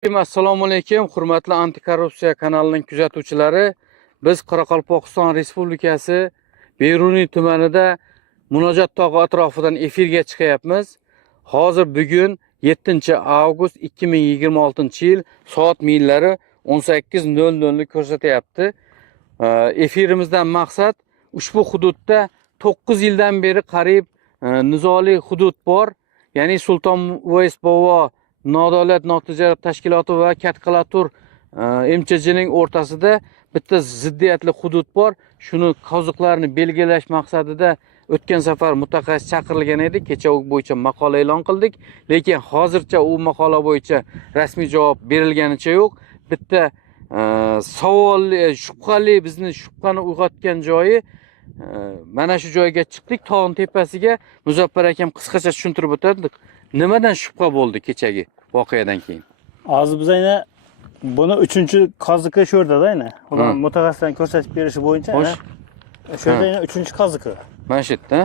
Assalomu alaykum, hurmatli antikorrupsiya kanalining kuzatuvchilari. Biz Qoraqalpog'iston Respublikasi Beruniy tumanida Munojot tog'i atrofidan efirga chiqyapmiz. Hozir bugun 7-avgust 2026-yil soat millari 18:00 ni ko'rsatyapti. Efirimizdan maqsad ushbu hududda 9 yildan beri qariyb nizoli hudud bor. Ya'ni Sulton Uvays bovo Nodavlat notijorat tashkiloti va Katqalatur MCH'ning o'rtasida bitta ziddiyatli hudud bor. Shuni qoziqlarni belgilash maqsadida o'tgan safar mutaxassis chaqirilgan edi. Kecha u bo'yicha maqola e'lon qildik, lekin hozircha u maqola bo'yicha rasmiy javob berilganicha yo'q. Bitta savolli, shubhali, bizni shubhani uyg'otgan joyi mana shu joyga chiqdik, tog'ning tepasiga. Muzaffar akam qisqacha tushuntirib o'tadi. Nimadan shubha bo'ldi kechagi voqeadan keyin? Hozir biz ayna buni 3-qoziqi shu yerda ayna. Ular mutaxassislarning ko'rsatib berishi bo'yicha shu yerda ayna 3-qoziqi. Mana shu yerda.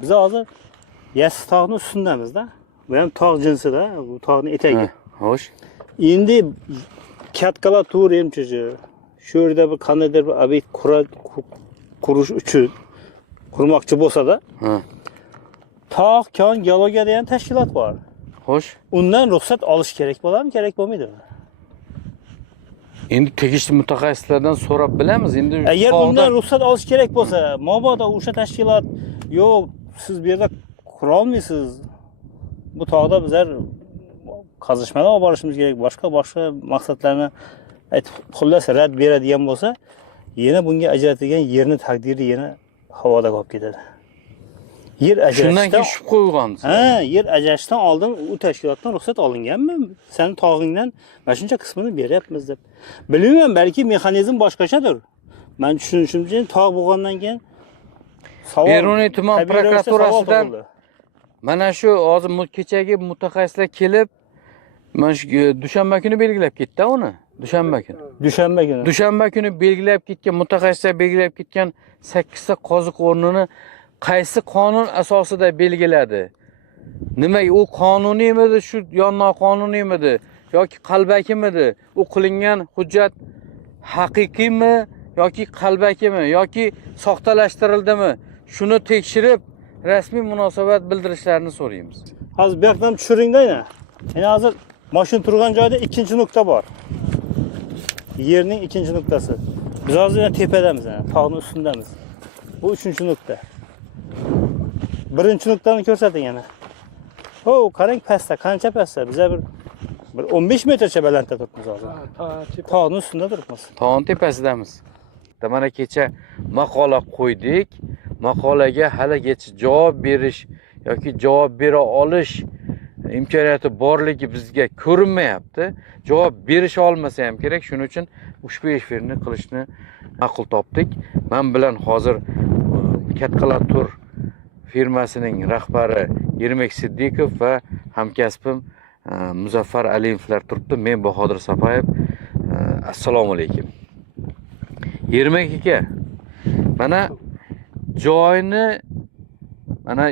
Biz hozir yassi tog'ning ustundamizda. Bu ham tog' jinsida, bu tog'ning etagi. Xo'sh. Endi Katqalatur MCH shu yerda bir qandaydir bir obyekt qurish uchun qurmoqchi bo'lsa-da, tog' kon geologiya degan tashkilot bor. Xo'sh. Undan ruxsat olish kerak bo'ladimi, kerak bo'lmaydimi? Endi tegishli mutaxassislardan so'rab bilamiz. Endi agar undan ruxsat olish kerak bo'lsa, mabodo o'sha tashkilot yo'q, siz bu yerda qura olmaysiz. Bu tog'da bizlar qazishmalar olib borishimiz kerak, boshqa maqsadlarni aytib xullas rad beradigan bo'lsa, yana bunga ajratilgan yerni taqdiri yana havoda qolib ketadi. Yer ajrashdan shundan keyin shubha uyg'ondi. Yer ajrashdan oldin u tashkilotdan ruxsat olinganmi? Seni tog'ingdan mana shuncha qismini beryapmiz deb. Bilmayman, balki mexanizm boshqachadir. Men tushunishimcha tog' bo'lgandan keyin savol Beruniy tuman prokuraturasidan mana shu hozir kechagi mutaxassislar kelib, mana shu dushanba kuni belgilab ketdi uni. Dushanba kuni belgilab ketgan mutaxassislar belgilab ketgan 8 ta qoziq o'rnini qaysi qonun asosida belgiladi? Nima u qonuniymidi, shu yo noqonuniymidi yoki qalbakimidi? U qilingan hujjat haqiqiymi yoki qalbakimi yoki soxtalashtirildimi? Shuni tekshirib rasmiy munosabat bildirishlarini so'raymiz. Hozir bu yoqdan tushiringda-ya. Yana hozir mashina turgan joyda ikkinchi nuqta bor. Yerning ikkinchi nuqtasi. Biz hozir tepadamiz, tog'ning ustundamiz. Bu 3-nuqta. Birinchi nuqtani ko'rsating yana. Qarang pastda, qancha pastda? Biz bir 15 metrcha balandda turibmiz hozir. Tog'ning ustida turibmiz. Tog'ning tepasidamiz. Mana kecha maqola qo'ydik. Maqolaga haligacha javob berish yoki javob bera olish imkoniyati borligi bizga ko'rinmayapti. Javob berish olmasa ham kerak. Shuning uchun ushbu efirni qilishni ma'qul topdik. Men bilan hozir Katqalatur firmasining rahbari Yermak Siddiqov va hamkasbim Muzaffar Aliyevlar turibdi. Men Bahodir Safayev. Assalomu alaykum. Yermak aka, mana joyni mana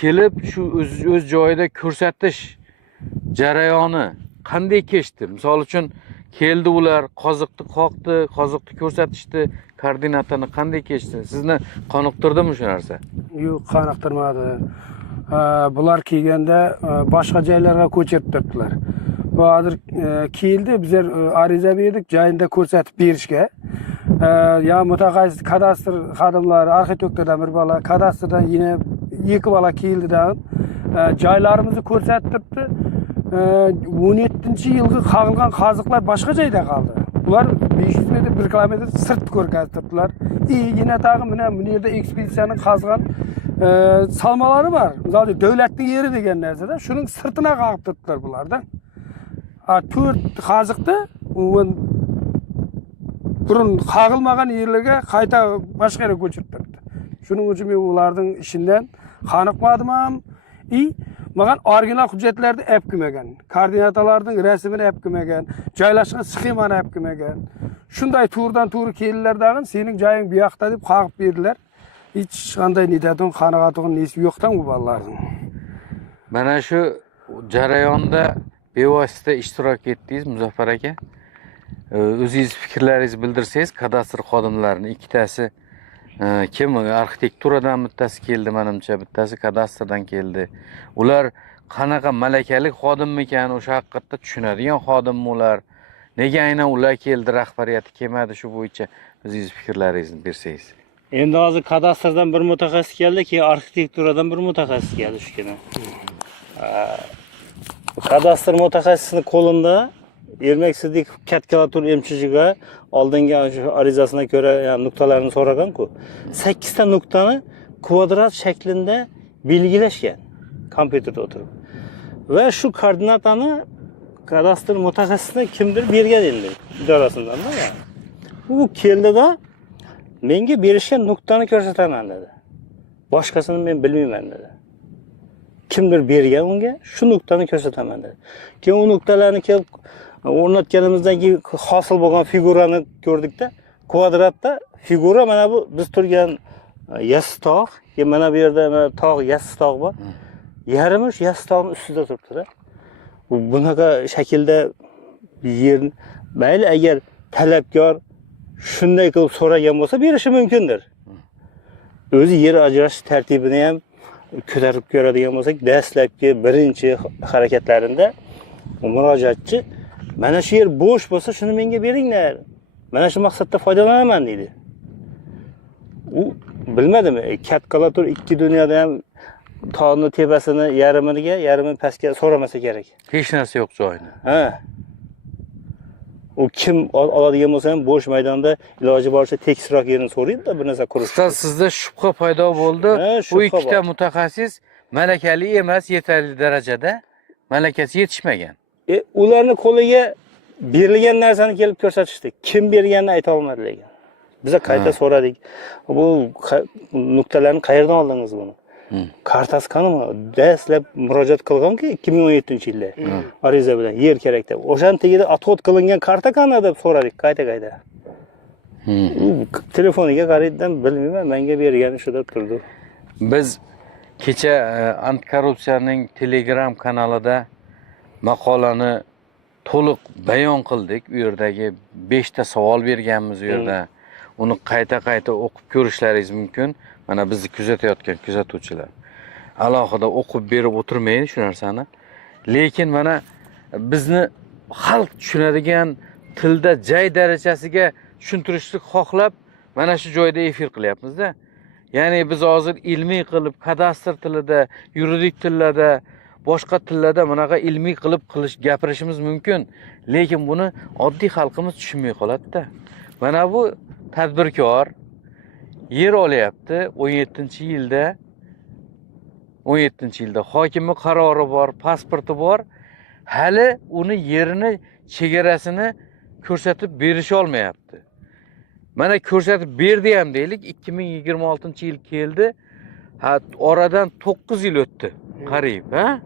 kelib shu o'z joyida ko'rsatish jarayoni qanday kechdi? Misol uchun keldi ular, qoziqni qoqdi, qoziqni ko'rsatishdi, koordinatani qanday kechdi? Sizni qoniqtirdimi shu narsa? Yo'q, qoniqtirmadi. Bular kelganda boshqa joylarga ko'chirib turibdilar. Va hozir keldi, bizlar ariza berdik, joyida ko'rsatib berishga. Ya mutaxassis kadastr xodimlari, arxitektordan bir bola, kadastrdan yana 2 bola keldidan joylarimizni ko'rsatib turibdi. 17-yilgi qag'ilgan qoziqlar boshqa joyda qoldi. Ular 500 metr, 1 kilometr sirt ko'rgazib turibdilar. Yana tag'in bu yerda ekspeditsiyaning qazgan salmalari bor. Misol davlatning yeri degan narsada shuning sirtina qag'ib turibdilar bulardan. 4 qoziqda burun qag'ilmagan yerlarga qayta boshqa yerga ko'chirib turibdi. Shuning uchun men ularning ishidan qoniqmadim ham. Magan original hujjatlarni olib kelmagan, koordinatalarning rasmini olib kelmagan, joylashgan sxemani olib kelmagan. Shunday turdan to'g'ri keldilar-dag'in, sening joying bu yoqda deb qag'ib berdilar. Hech qanday nidatim, qanoatim nesi yo'qdan bu bolalarning. Mana shu jarayonda bevosita ishtirok etdingiz Muzaffar aka. O'zingiz fikrlaringizni bildirsangiz, kadastr xodimlarining ikkitasi kim arxitekturadan bittasi keldi menimcha, bittasi kadastrdan keldi. Ular qanaqa malakali xodimmikan, o'sha haqiqatda tushunadigan xodimmi ular? Nega aynan ular keldi, rahbariyati kelmadi, shu bo'yicha o'zingiz fikrlaringizni bersangiz. Endi hozir kadastrdan bir mutaxassis keldi, keyin arxitekturadan bir mutaxassis keldi shu kuni. Kadastr mutaxassisini qo'limda Ermak Siddiq kalkulator MCH'ga oldingi shu arizasiga ko'ra, ya'ni nuqtalarni so'ragan-ku. 8 ta nuqtani kvadrat shaklida belgilashgan kompyuterda o'tirib. Va shu koordinatani kadastr mutaxassisine kimdir bergan endi idorasidan-da. U keldida menga berishgan nuqtani ko'rsataman dedi. Boshqasini men bilmayman dedi. Kimdir bergan unga shu nuqtani ko'rsataman dedi. Keyin u nuqtalarni kelib o'rnatganimizdan keyin hosil bo'lgan figurani ko'rdikda, kvadratda figura mana bu biz turgan yastog', mana bu yerda tog' yastog' bor. Yarimi shu yastog'ning ustida turibdi-da. Bunaqa shaklda yer mayli agar talabgor shunday qilib so'ragan bo'lsa berishi mumkindir. O'zi yer ajratish tartibini ham ko'tarib ko'radigan bo'lsak, dastlabki birinchi harakatlarida murojaatchi mana shu yer bo'sh bo'lsa shuni menga beringlar. Mana shu maqsadda foydalanaman deydi. U bilmadim, kalkulator ikki dunyoda ham tog'ni tepasini yarimi pastga so'ramasa kerak. Hech narsa yo'q joyini. Ha. U kim oladigan bo'lsa ham bo'sh maydonda iloji boricha tekisroq yerini so'raydi-da, bir narsa qurish. Sizda shubha paydo bo'ldi. Bu ikkita mutaxassis malakali emas, yetarli darajada, malakasi yetishmagan. Ularni qo'liga berilgan narsani kelib ko'rsatishdi. Kim berganini ayta olmadi lekin. Biz qayta so'radik. Bu nuqtalarni qayerdan oldingiz buni? Kartasi qanimi? Dastlab murojaat qilgan-ku 2017-yilda. Ariza bilan yer kerak deb. O'shan tegida отход qilingan karta qani deb so'radik qayta. Telefoniga qaraydidan bilmayman, menga bergani shu deb turdi. Biz kecha antikorrupsiyaning Telegram kanalida maqolani to'liq bayon qildik. U yerdagi 5 ta savol berganmiz u yerda. Uni qayta o'qib ko'rishlaringiz mumkin. Mana bizni kuzatayotgan kuzatuvchilar. Alohida o'qib berib o'tirmaydi shu narsani. Lekin mana bizni xalq tushunadigan tilda jay darajasiga tushuntirishni xohlab mana shu joyda efir qilyapmiz-da. Ya'ni biz hozir ilmiy qilib kadastr tilida, yuridik tillarda, boshqa tillarda bunaqa ilmiy qilib gapirishimiz mumkin. Lekin buni oddiy xalqimiz tushunmay qoladi-da. Mana bu tadbirkor yer olyapti 17-yilda. 17-yilda hokimning qarori bor, pasporti bor. Hali uni yerini, chegarasini ko'rsatib berish olmayapti. Mana ko'rsatib berdi ham deylik, 2026-yil keldi. Ha, oradan 9 yil o'tdi. Qariyb, ha?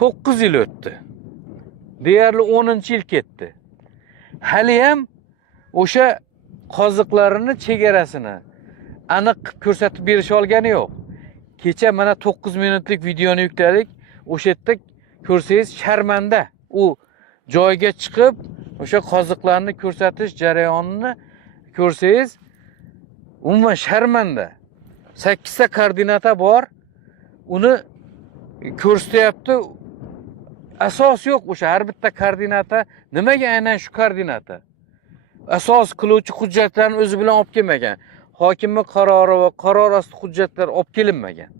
9 yil o'tdi. Deyarli 10-yil ketdi. Hali ham o'sha qoziqlarini, chegarasini aniq ko'rsatib berish olgani yo'q. Kecha mana 9 minutlik videoni yukladik. O'sha yerda ko'rsangiz sharmanda. U joyga chiqib, o'sha qoziqlarni ko'rsatish jarayonini ko'rsangiz, umuman sharmanda. 8 ta koordinata bor. Uni ko'rsatyapti. Asos yo'q o'sha har bitta koordinata. Nimaga aynan shu koordinata? Asos qiluvchi hujjatlarni o'zi bilan olib kelmagan. Hokimning qarori va qaror osti hujjatlar olib kelinmagan.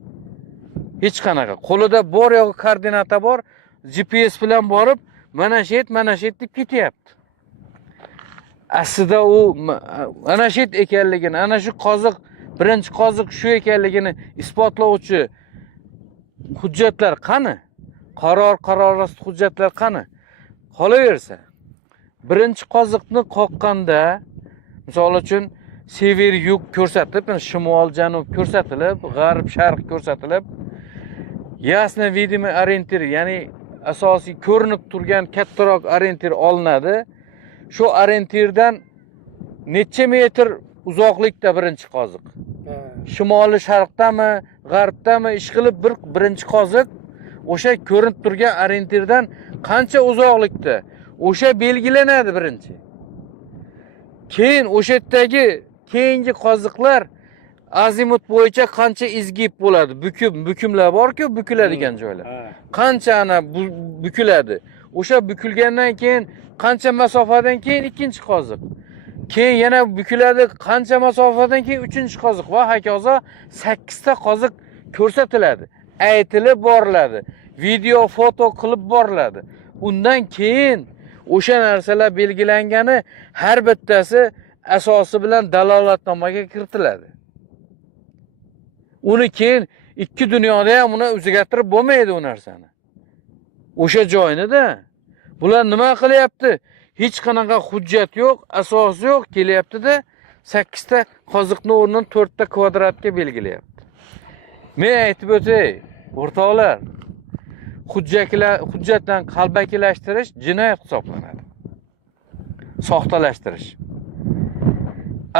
Hech qanaqa. Qo'lida bor yo'q koordinata bor, GPS bilan borib, mana shu deb ketyapti. Aslida u mana shu ekanligini, ana shu qoziq, birinchi qoziq shu ekanligini isbotlovchi hujjatlar qani? Qaror osti hujjatlar qani? Qolaversa, birinchi qoziqni qoqqanda, misol uchun sever yug ko'rsatib, shimol janub ko'rsatilib, g'arb sharq ko'rsatilib, ясно видимый orientir, ya'ni asosiy ko'rinib turgan kattaroq orientir olinadi. Shu orientirdan necha metr uzoqlikda birinchi qoziq? Shimoli sharqdami, g'arbdami ishqilib birinchi qoziq o'sha ko'rinib turgan orientirdan qancha uzoqlikda o'sha belgilanadi birinchi. Keyin o'sha yerdagi keyingi qoziqlar azimut bo'yicha qancha izgib bo'ladi, bukimlar bor-ku, bukiladigan joylar. Qancha ana bukiladi. O'sha bukilgandan keyin qancha masofadan keyin ikkinchi qoziq. Keyin yana bukiladi, qancha masofadan keyin uchinchi qoziq va hokazo 8 ta qoziq ko'rsatiladi. Aytilib boriladi. Video, foto qilib boriladi. Undan keyin o'sha narsalar belgilangani har bittasi asosi bilan dalolatnomaga kiritiladi. Uni keyin ikki dunyoda ham uni o'zgartirib bo'lmaydi u narsani. O'sha joyni-da. Bular nima qilyapti? Hech qanaqa hujjat yo'q, asos yo'q, kelyapti-da 8 ta qoziqni o'rnidan 4 ta kvadratga belgilayapti. Men aytib o'tay, o'rtoqlar, hujjatdan qalbakilashtirish jinoyat hisoblanadi. Soxtalashtirish.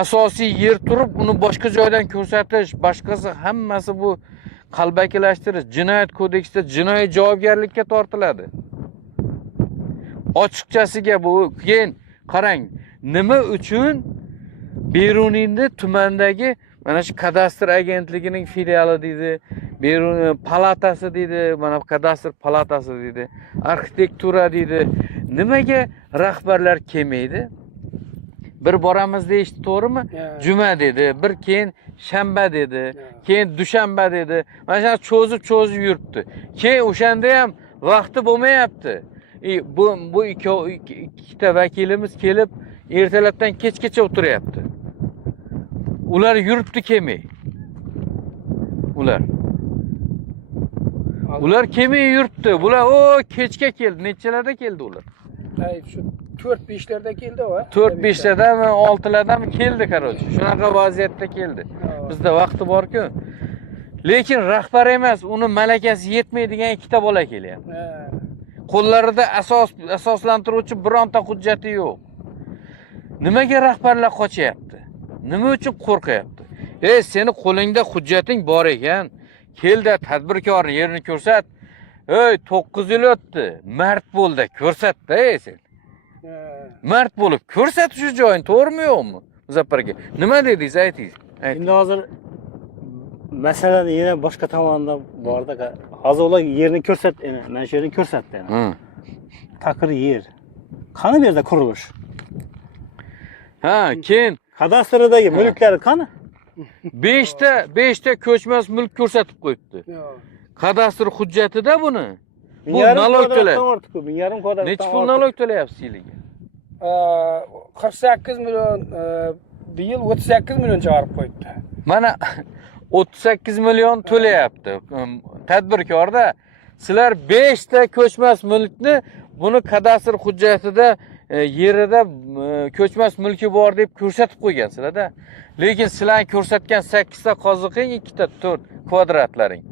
Asosiy yer turib, uni boshqa joydan ko'rsatish, boshqasi hammasi bu qalbakilashtirish jinoyat kodeksida jinoiy javobgarlikka tortiladi. Ochiqchasiga bu keyin qarang, nima uchun Beruniyni tumandagi mana shu kadastr agentligining filiali deydi, Beruniy palatasi deydi, mana kadastr palatasi deydi, arxitektura deydi. Nimaga rahbarlar kelmaydi? Bir boramiz deyishdi, to'g'rimi? Juma dedi, bir keyin shanba dedi, keyin dushanba dedi. Mana shuni cho'zib yuribdi. Keyin o'shanda ham vaqti bo'lmayapti. Bu ikkita vakilimiz kelib ertalabdan kechgacha o'tiryapti. Ular yuribdi kelmay. Ular kelmay yuribdi. Bular kechga keldi. Nechalarda keldi ular? Shu 4-5larda keldi va 4-5lardami, 6lardami keldi, qarochi. Shunaqa vaziyatda keldi. Bizda vaqti bor-ku. Lekin rahbar emas, uni malakasi yetmaydigan ikkita bola kelyapti. Qo'llarida asoslantiruvchi bironta hujjati yo'q. Nimaga rahbarlar qochyapti? Nima uchun qo'rqyapti? Seni qo'lingda hujjating bor ekan, keldi tadbirkorni yerini ko'rsat. 9 yil o'tdi, mard bo'ldi, ko'rsat-da sen. Mard bo'lib ko'rsat shu joyini, to'g'rimi yo'qmi? Muzaffar aka, nima dedingiz, aytingiz. Endi hozir masalan yana boshqa tomonda borda, hozir ular yerni ko'rsat, mana shu yerni ko'rsatdi. Taqir yer. Qani bu yerda qurilish? Keyin kadastrdagi mulklar qani? 5 ta ko'chmas mulk ko'rsatib qo'yibdi. Kadastr hujjatida buni. Bu nalog to'layapti. 1,5 kvadrat. Necha pul nalog to'layapsiz yiliga? 48 million, bu yil 38 million chiqarib qo'yibdi. Mana 38 million to'layapti tadbirkorda. Sizlar 5 ta ko'chmas mulkni buni kadastr hujjatida yerida ko'chmas mulki bor deb ko'rsatib qo'ygansizlar-da. Lekin sizlar ko'rsatgan 8 ta qoziqing, 2 ta 4 kvadratlaring.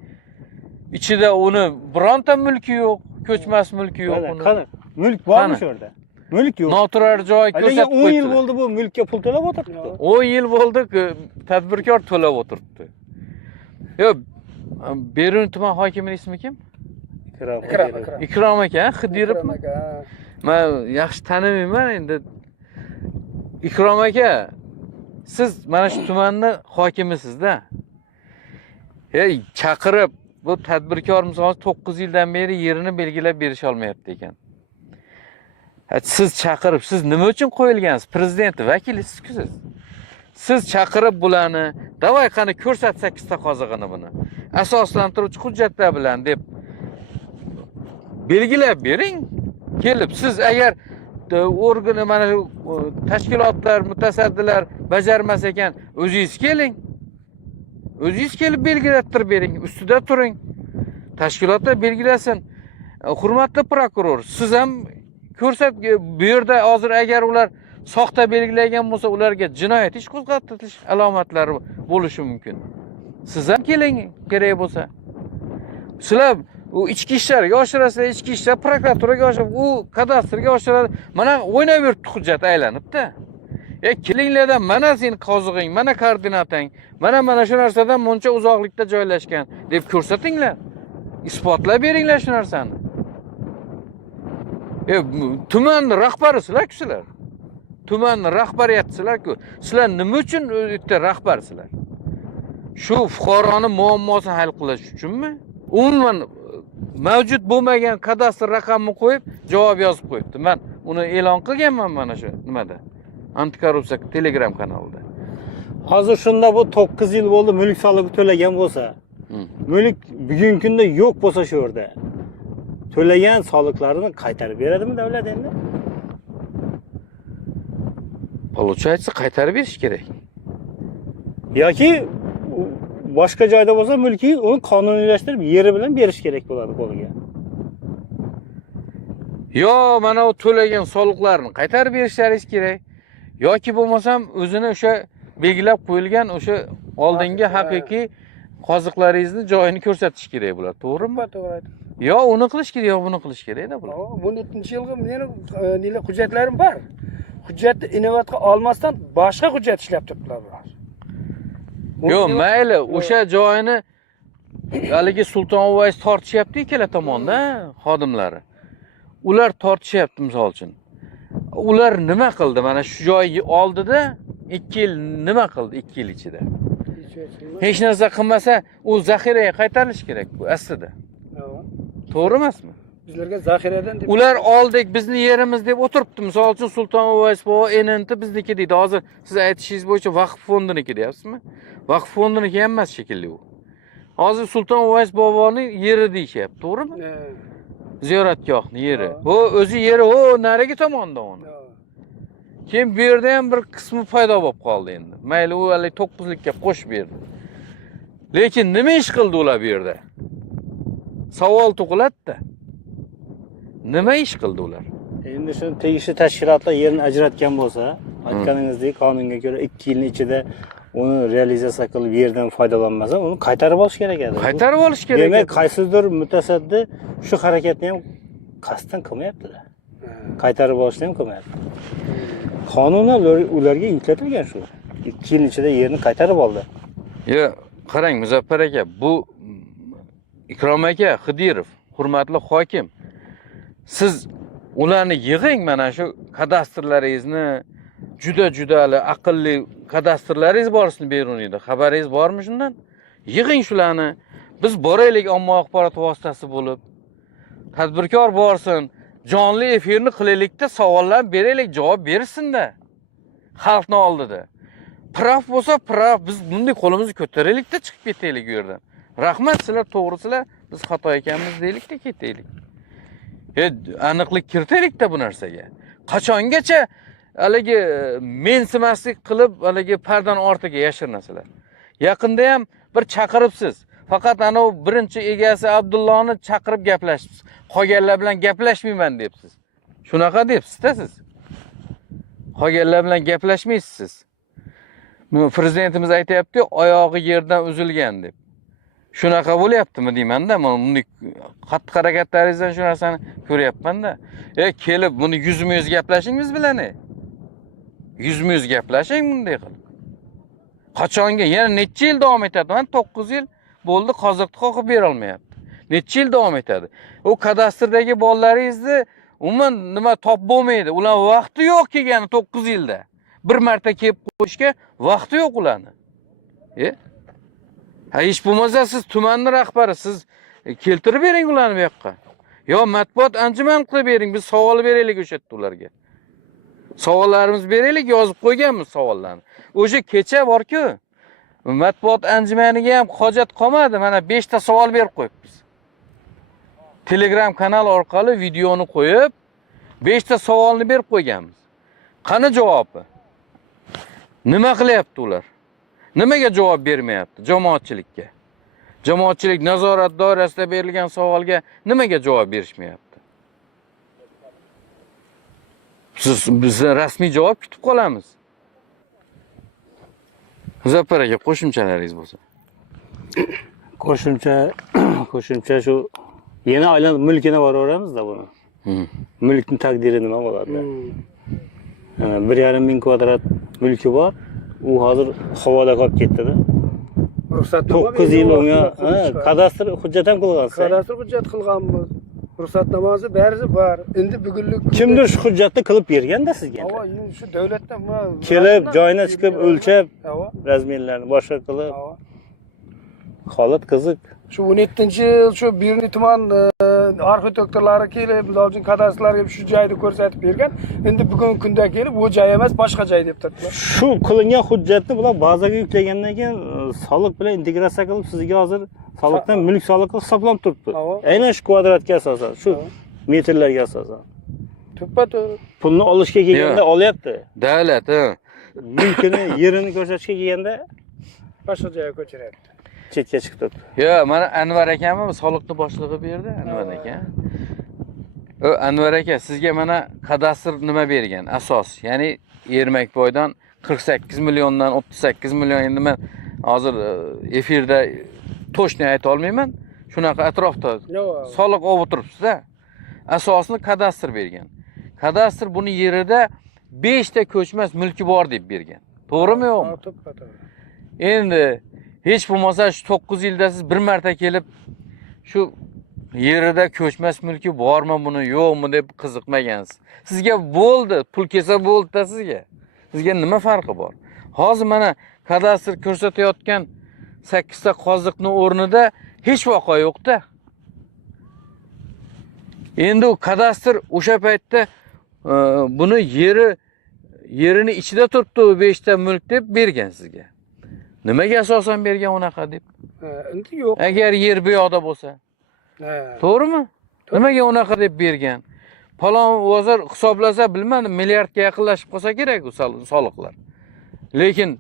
İçida uni bironta mulki yo'q, ko'chmas mulki yo'q uni. Qani? Mulk bormi shu yerda? Mulk yo'q. Noturar joy ko'rsatib qo'ydi. 10 yil bo'ldi bu mulkka pul to'lab o'tiribdi. 10 yil bo'ldi tadbirkor to'lab o'tiribdi. Yo'q, Beruniy tuman hokimining ismi kim? Ikrom aka, Xidirovmi? Men yaxshi tanimayman endi. Ikrom aka, siz mana shu tumanning hokimisiz-da. Chaqirib bu tadbirkor misol 9 yildan beri yerini belgilab berish olmayapti ekan. Siz chaqirib, siz nima uchun qo'yilgansiz? Prezident vakilisiz-ku siz. Siz chaqirib bularni, "Davay qani ko'rsat 8 ta qozig'ini buni. Asoslantiruvchi hujjatlar bilan" deb belgilab bering. Kelib siz agar organ mana tashkilotlar, mutasaddilar bajarmas ekan, o'zingiz keling. O'zingiz kelib belgilattirib bering, ustida turing. Tashkilotlar belgilasin. Hurmatli prokuror, siz ham ko'rsat, bu yerda hozir agar ular soxta belgilagan bo'lsa, ularga jinoyat ish qo'zg'atish alomatlari bo'lishi mumkin. Siz ham keling, kerak bo'lsa. Sizlar u ichki ishlarga oshirasizlar, ichki ishlar prokuraturaga oshirib, u kadastrga oshiradi. Mana o'ynab yuribdi hujjat aylanibdi. Kelinglardan mana sening qozig'ing, mana koordinatang, mana shu narsadan buncha uzoqlikda joylashgan deb ko'rsatinglar. Isbotlab beringlar shu narsani. Tumanni rahbarisizlar-ku sizlar. Tumanni rahbariyatisizlar-ku. Sizlar nima uchun u yerda rahbarsizlar? Shu fuqaroni muammosini hal qilish uchunmi? Umuman mavjud bo'lmagan kadastr raqamini qo'yib, javob yozib qo'yibdi. Men uni e'lon qilganman mana shu nimada. Antikorrupsiya Telegram kanalida. Hozir shunda bu 9 yil bo'ldi mulk solig'i to'lagan bo'lsa, mulk bugungi kunda yo'q bo'lsa shu yerda, to'lagan soliqlarini qaytarib beradimi davlat endi? Получается, qaytarib berish kerak. Yoki boshqa joyda bo'lsa mulki uni qonuniylashtirib yeri bilan berish kerak bo'ladi qo'liga. Yo, mana u to'lagan soliqlarni qaytarib berishlaringiz kerak. Yoki bo'lmasam o'zini o'sha belgilab qo'yilgan o'sha oldingi haqiqiy qoziqlaringizni joyini ko'rsatish kerak bo'ladi, to'g'rimi? To'g'ri. Yo, uni qilish kerak, yo buni qilish kerak-da bular. 17-yilgi meni hujjatlarim bor. Hujjatni inovatga olmasdan boshqa hujjat ishlab turibdilar bular. Yo, mayli, o'sha joyini haligi Sulton Uvays tortishyapti ikkala tomonda xodimlari. Ular tortishyapti misol uchun. Ular nima qildi? Mana shu joyni oldida 2 yil nima qildi 2 yil ichida? Hech narsa qilmasa, u zaxiraga qaytarilishi kerak bu aslida. To'g'ri emasmi? Bizlarga zaxiradan deb. Ular oldik, bizni yerimiz deb o'tiribdi. Misol uchun Sulton Uvays bobo enenti bizniki deydi. Hozir siz aytishingiz bo'yicha vaqf fondiniki deyapsizmi? Vaqf fondiniki ham emas shekilli u. Hozir Sulton Uvays boboning yeri deyishyapti, to'g'rimi? Ziyoratgohning yeri. Bu o'zi yeri o narigi tomonda uni. Keyin bu yerda ham bir qismi paydo bo'lib qoldi endi. Mayli u hali 9likka qo'shib berdi. Lekin nima ish qildi ular bu yerda? Savol tug'iladi-da. Nima ish qildi ular? Endi shu tegishli tashkilotlar yerni ajratgan bo'lsa, aytganingizdek qonunga ko'ra 2 yilning ichida uni realizatsiya qilib yerdan foydalanmasa, uni qaytarib olish kerak edi. Qaytarib olish kerak. Demak, qaysidir mutasaddi shu harakatni ham qasddan qilmayapti-da. Qaytarib olishni ham qilmayapti. Qonunlar ularga yuklatilgan shu. 2 yil ichida yerni qaytarib oldi. Yo, qarang Muzaffar aka, bu Ikrom aka Xidirov, hurmatli hokim. Siz ularni yig'ing, mana shu kadastrlaringizni, juda aqlli kadastrlaringiz borisini berunida. Xabaringiz bormi shundan? Yig'ing shularni. Biz boraylik ommaviy axborot vositasi bo'lib. Tadbirkor borsin, jonli efirni qilaylikda, savollar beraylik, javob bersin-da. Xalqning oldida. Prav bo'lsa prav, biz bunday qo'limizni ko'taraylikda chiqib ketaylik bu yerdan. Rahmat, sizlar to'g'risilar, biz xato ekanmiz deylikda ketaylik. Aniqlik kiritaylik-da bu narsaga. Qachongacha haligi mensimaslik qilib, haligi pardan ortiga yashirnasizlar. Yaqinda ham bir chaqiribsiz. Faqat ana u birinchi egasi Abdullohni chaqirib gaplashibsiz. Qolganlar bilan gaplashmayman debsiz. Shunaqa debsiz-da siz. Qolganlar bilan gaplashmaysiz. Prezidentimiz aytayapti, oyog'i yerdan uzilgan deb. Shunaqa bo'lyaptimi deyman-da, men bunday qattiq harakatlaringizdan shu narsani ko'ryapman-da. Kelib buni yuzma-yuz gaplashing biz bilan. Yuzma-yuz gaplashing bunday qilib. Qachonga? Yana necha yil davom etadi? Men 9 yil bo'ldi, qoziqni qoqib bera olmayapti. Necha yil davom etadi? U kadastrdagi bolalaringizni umuman nima top bo'lmaydi. Ular vaqti yo'q kelgani 9 yilda. Bir marta kelib qo'yishga vaqti yo'q ularni. Hech bo'lmasa siz tumanning rahbari, siz keltirib bering ularni bu yoqqa. Yo matbuot anjuman qilib bering, biz savol beraylik o'sha yerda ularga. Savollarimizni beraylik, yozib qo'yganmiz savollarni. O'sha kecha bor-ku, matbuot anjumaniga ham hojat qolmadi. Mana 5 ta savol berib qo'yibmiz. Telegram kanal orqali videoni qo'yib, 5 ta savolni berib qo'yganmiz. Qani javobi? Nima qilyapti ular? Nimaga javob bermayapti jamoatchilikka? Jamoatchilik nazorat doirasida berilgan savolga nimaga javob berishmayapti? Biz rasmiy javob kutib qolamiz. Muzaffar aka, qo'shimchalaringiz bo'lsa. Qo'shimcha shu yana aylanib mulkini boraveramiz-da buni. Mulkning taqdiri nima bo'ladi? 1,5 ming kvadrat mulki bor. U hozir havoda qolib ketdi-da. Ruxsat 9 yil unga kadastr hujjat ham qilgansiz. Kadastr hujjat qilganmiz. ruxsatnomasi barisi bor. Endi bugunlik Kimdir shu hujjatni qilib berganda sizga. Ava, shu davlatdan Kelib, joyini chiqib o'lchab, Ava, razmerlarni boshqa qilib, ava. holat qiziq. Shu 17-yil shu Birni tuman arxitektorlari kelib, bizning kadastrlarga shu joyni ko'rsatib bergan. Endi bugungi kunda kelib, bu joy emas, boshqa joy deb turibdilar. Shu qilingan hujjatni bular bazaga yuklagandan keyin soliq bilan integratsiya qilib sizga hozir soliqdan mulk soliqi hisoblanib turibdi. Aynan shu kvadratga asosan, shu metrlarga asosan. To'ppa-to'g'ri. Pulni olishga kelganda olyapti. Davlat, Mulkini, yerini ko'rsatishga kelganda Boshqa joyga ko'chiryapti. chetga chiqib turibdi. Yo, mana Anvar akammi soliqni boshlig'i berdi, Anvar aka. O Anvar aka, sizga mana kadastr nima bergan? Asos, ya'ni Ermakboydan 48 milliondan 38 million, endi men hozir efirda to'shni ayta olmayman. Shunaqa atrofda soliq olib turibsiz-da. Asosni kadastr bergan. Kadastr buni yerida 5 ta ko'chmas mulki bor deb bergan. To'g'rimi yo'qmi? To'ppa-to'g'ri. Endi hech bo'lmasa shu 9 yilda siz bir marta kelib shu yerida ko'chmas mulki bormi buni yo'qmi deb qiziqmagansiz. Sizga bo'ldi, pul kelsa bo'ldi-da sizga. Sizga nima farqi bor? Hozir mana kadastr ko'rsatayotgan 8 ta qoziqning o'rnida hech voqea yo'q-da. Endi u kadastr o'sha paytda buni yerini ichida turibdi 5 ta mulk deb bergan sizga. Nimaga asosan bergan unaqa deb? Endi yo'q. Agar yer bu yoqda bo'lsa. To'g'rimi? Nimaga unaqa deb bergan? Palon hozir hisoblasa bilmadim, milliardga yaqinlashib qolsa kerak u soliqlar. Lekin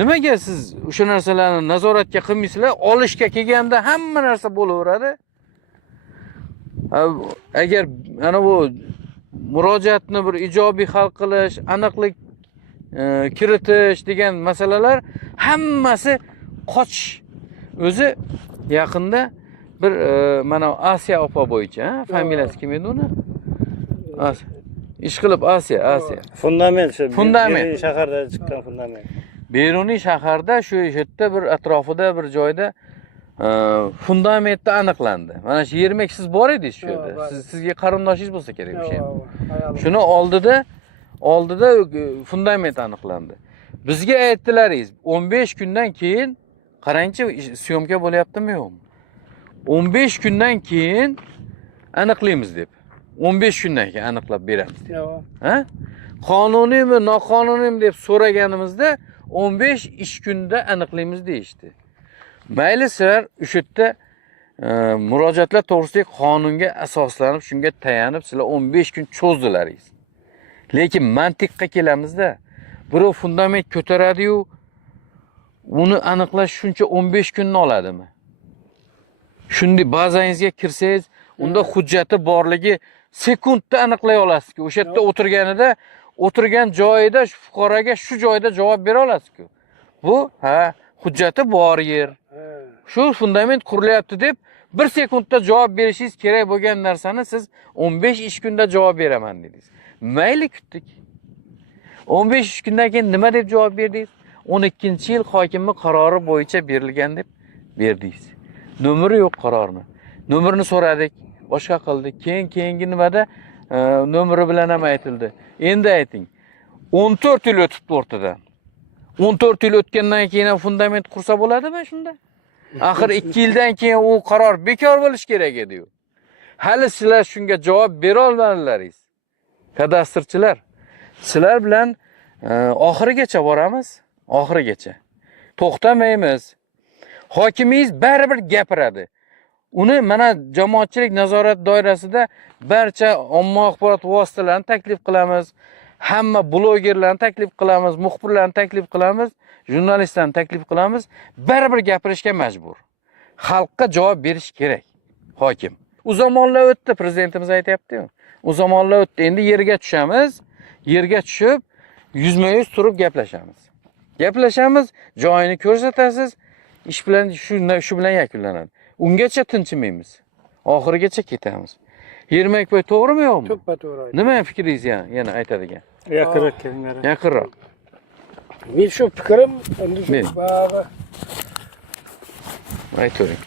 nimaga siz o'sha narsalarni nazoratga qilmaysizlar? Olishga kelganda hamma narsa bo'laveradi. Agar ana bu murojaatni bir ijobiy hal qilish, aniqlik kiritish degan masalalar hammasi qochish. O'zi yaqinda bir mana Asiya opa bo'yicha, familiyasi kim edi uni? Ishqilib Asiya. Fundament shu. Fundament. Shaharda chiqqan fundament. Beruniy shaharda shu yerda bir atrofida bir joyda fundamentda aniqlandi. Mana shu yermak siz bor edingiz shu yerda. Sizga qarindoshingiz bo'lsa kerak o'sha yerda. Shuni oldida fundament aniqlandi. Bizga aytdilaringiz 15 kundan keyin qarangchi syomka bo'lyaptimi yo'qmi? 15 kundan keyin aniqlaymiz deb. 15 kundan keyin aniqlab beramiz deb. Ha? Qonuniymi, noqonuniymi deb so'raganimizda 15 ish kunda aniqlaymiz deyishdi. Mayli sizlar o'sha yerda murojaatlar to'g'risidagi qonunga asoslanib, shunga tayanib sizlar 15 kun cho'zdilaringiz. Lekin mantiqqa kelamizda, birov fundament ko'taradi-yu, uni aniqlash shuncha 15 kunni oladimi? Shunday bazangizga kirsangiz, unda hujjati borligi sekundda aniqlay olasiz-ku. O'sha yerda o'tirgan joyida shu fuqaroga shu joyda javob bera olasiz-ku. Bu hujjati bor yer. Shu fundament qurilyapti deb 1 sekundda javob berishingiz kerak bo'lgan narsani siz 15 ish kunda javob beraman dedingiz. Mayli kutdik. 15 ish kundan keyin nima deb javob berdingiz? 12-yil hokimning qarori bo'yicha berilgan deb berdingiz. Nomeri yo'q qarorni. Nomerini so'radik, boshqa qildik. Keyingi nimada nomeri bilan ham aytildi. Endi ayting. 14 yil o'tibdi o'rtadan. 14 yil o'tgandan keyin fundament qursa bo'ladimi shunda? Axir 2 yildan keyin u qaror bekor bo'lish kerak edi-yu. Hali sizlar shunga javob bera olmadingiz. Kadastrchilar, sizlar bilan oxirigacha boramiz, oxirigacha. To'xtamaymiz. Hokimingiz baribir gapiradi. Uni mana jamoatchilik nazorat doirasida barcha ommaviy axborot vositalarini taklif qilamiz. Hamma blogerlarni taklif qilamiz, muxbirlarni taklif qilamiz, jurnalistlarni taklif qilamiz. Baribir gapirishga majbur. Xalqqa javob berish kerak hokim. U zamonlar o'tdi, prezidentimiz aytayapti-ku. U zamonlar o'tdi. Endi yerga tushamiz. Yerga tushib, yuzma-yuz turib gaplashamiz, joyini ko'rsatasiz. Ish bilan shu bilan yakunlanadi. Ungacha tinchimaymiz. Oxirigacha ketamiz. Yermakboy to'g'rimi yo'qmi? To'ppa-to'g'ri. Nima fikringiz yana aytadigan? Yaqinroq kelinglar. Yaqinroq. Men shu fikrim endi shu Men. baba Aytavering.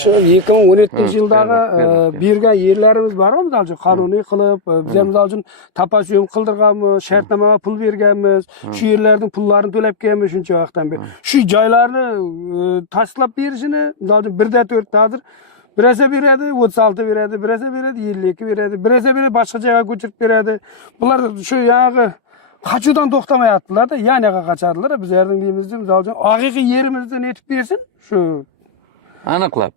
Shu 2017-yildagi berdik. bergan yerlarimiz bormi, misol uchun qonuniy qilib, biz ham misol uchun tapasyum qildirganmiz, shartnoma pul berganmiz, shu yerlarning pullarini to'lab kelganmiz shuncha vaqtdan beri. Shu joylarni tasdiqlab berishini, misol uchun 1/4 hozir birasa beradi, 36 beradi, birasa beradi, 52 beradi, birasa beradi, boshqa joyga ko'chirib beradi. Bular shu yog'i qachudan to'xtamayaptilar-da, yanaga qachadilar. Bizlarning deyimizda misol uchun haqiqiy yerimizdan yetib bersin, shu aniqlab.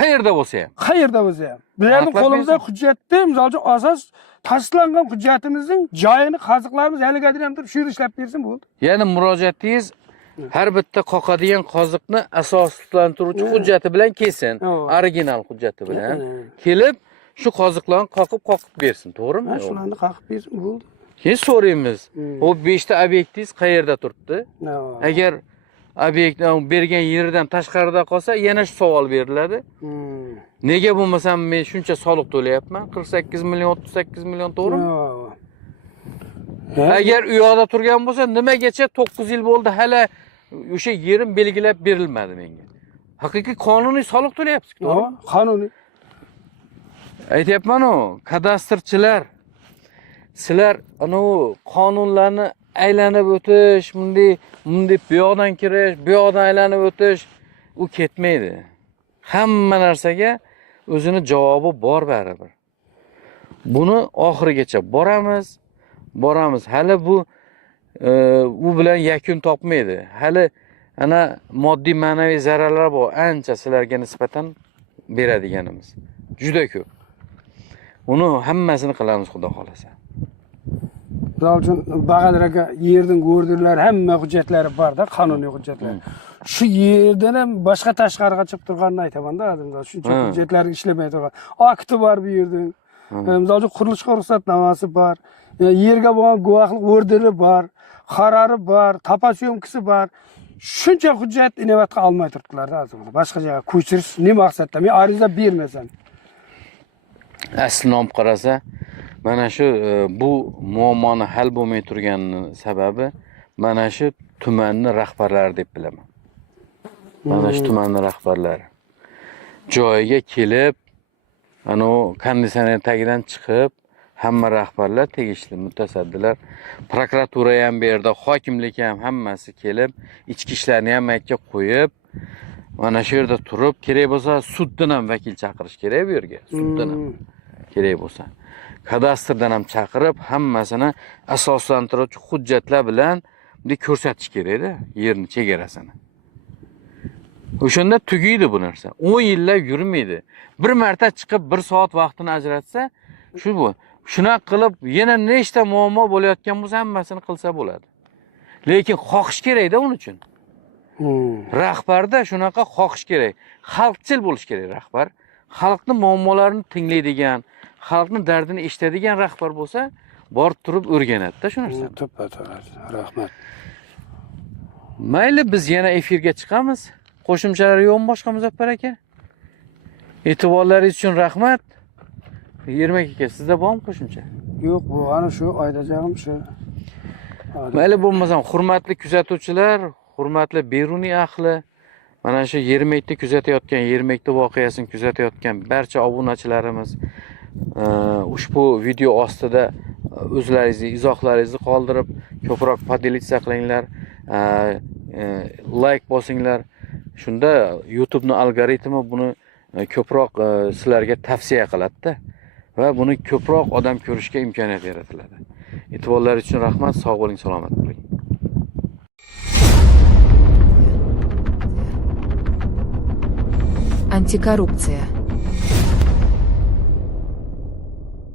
Qayerda bo'lsa ham. Qayerda bo'lsa ham. Bizlarning Aniqlab qo'limizda bersin. hujjatda, misol uchun asos tasdiqlangan hujjatimizning joyini qaziqlarimiz haliga ham turib shu yerda ishlab bersin bo'ldi. Ya'ni murojaatingiz har bitta qoqadigan qoziqni asoslantiruvchi hujjati bilan kelsin, original hujjati bilan kelib shu qoziqlarni qoqib bersin, to'g'rimi? Shularni qaqib bersin bo'ldi. Keyin so'raymiz. O 5 ta obyektingiz qayerda turibdi? Agar obyektni bergan yeridan tashqarida qolsa, yana shu savol beriladi. Nega bo'lmasam men shuncha soliq to'layapman? 48 million, 38 million, to'g'rimi? Agar u yoqda turgan bo'lsa, nimagacha 9 yil bo'ldi hali o'sha yerim belgilab berilmadi menga. Haqiqiy qonuniy soliq to'layapsiz, to'g'rimi? Qonuniy. Aytyapman-ku, kadastrchilar sizlar ana qonunlarni aylanib o'tish, bunday bu yoqdan kirish, bu yoqdan aylanib o'tish u ketmaydi. Hamma narsaga o'zini javobi bor baribir. Buni oxirigacha boramiz. Hali bu bilan yakun topmaydi. Hali ana moddiy ma'naviy zararlar bor, ancha sizlarga nisbatan beradiganimiz. Juda ko'p. Uni hammasini qilamiz, Xudo xolasa. Misol uchun Bahadur aka yerning go'rdirlar, hamma hujjatlari bor-da, qonuniy hujjatlar. Shu yerdan ham boshqa tashqariga chiqib turganini aytaman-da, hozir shuncha hujjatlar ishlamay turgan. Akti bor bu yerda. Misol uchun qurilishga ruxsatnomasi bor, yerga bo'lgan guvohlik orderi bor, qarori bor, tapasyomkasi bor. Shuncha hujjat inovatga olmay turibdilar-da hozir. Boshqa joyga ko'chirish nima maqsadda? Men ariza bermasam. Aslini olib qarasa, mana shu bu muammoni hal bo'lmay turgani sababi mana shu tumanning rahbarlari deb bilaman. Mana shu tumanning rahbarlari joyiga kelib, ana konditsioner tagidan chiqib, hamma rahbarlar, tegishli mutasaddilar, prokuratura ham bu yerda, hokimlik ham hammasi kelib, ichki ishlarni ham aytga qo'yib, mana shu yerda turib, kerak bo'lsa suddan ham vakil chaqirish kerak bu yerga, suddan ham kerak bo'lsa. Kadastrdan ham chaqirib, hammasini asoslantiruvchi hujjatlar bilan bunday ko'rsatish kerak-da, yerning chegarasini. O'shanda tugaydi bu narsa. 10 yillab yurmaydi. Bir marta chiqib 1 soat vaqtini ajratsa, shu bu. Shunaqa qilib, yana nechta muammo bo'layotgan bo'lsa, hammasini qilsa bo'ladi. Lekin xohish kerak-da uning uchun. Rahbarda shunaqa xohish kerak. Xalqchil bo'lish kerak rahbar. Xalqning muammolarini tinglaydigan, xalqning dardini eshitadigan rahbar bo'lsa, borib turib o'rganadi-da shu narsani. Rahmat. Mayli, biz yana efirga chiqamiz. Qo'shimchalar yo'qmi boshqa Muzaffar aka? E'tiborlaringiz uchun rahmat. Yermak aka, sizda bormi qo'shimcha? Yo'q, bu ana shu oydajag'im shu. Mayli, bo'lmasam hurmatli kuzatuvchilar, hurmatli Beruniy ahli, mana shu Yermakni kuzatayotgan, Yermakni voqeasini kuzatayotgan barcha obunachilarimiz ushbu video ostida o'zlaringizni izohlaringizni qoldirib, ko'proq podelitsiya qilinglar, like bosinglar. Shunda YouTube'ning algoritmi buni ko'proq sizlarga tavsiya qiladi-da va buni ko'proq odam ko'rishga imkoniyat yaratiladi. E'tiborlaringiz uchun rahmat, sog' bo'ling, salomat bo'ling. Антикоррупция.